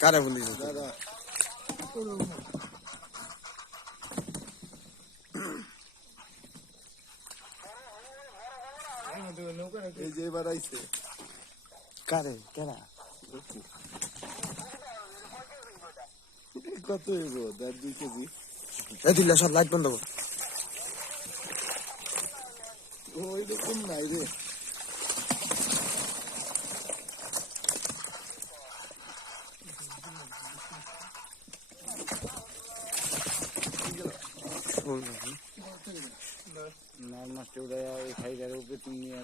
কারে ফোন দিছিস দাদা এই যে এবার আইছে কারে কেনা কত হইব 1.5-2 কেজি এ দিল্লা সব লাইট বন্ধ কর ওই রকম নাই রে না মাছটা উড়ে এই সাইডের উপরে তুমি নিয়ে